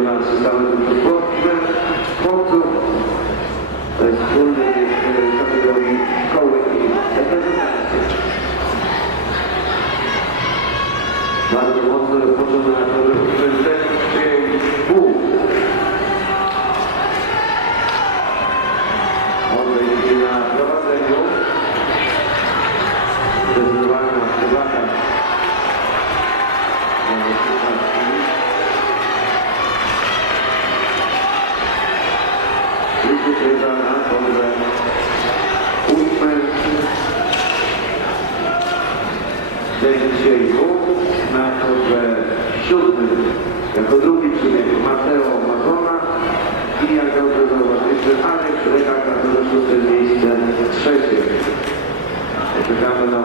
na systemem sportowym chłopców. To jest wspólny w kategorii szkoły i reprezentacji. Bardzo mocno rozpoczął na to, że prezydent pół. Odejdzie na prowadzeniu. Zdecydowana przewaga. Liczy na to, że 8. Dzisiaj na to, że 7. jako drugi przybiegł Mateo Mazona i jak dobrze zauważyliśmy, Aleks Rekak na to, że 6. miejsce trzecie. Czekamy na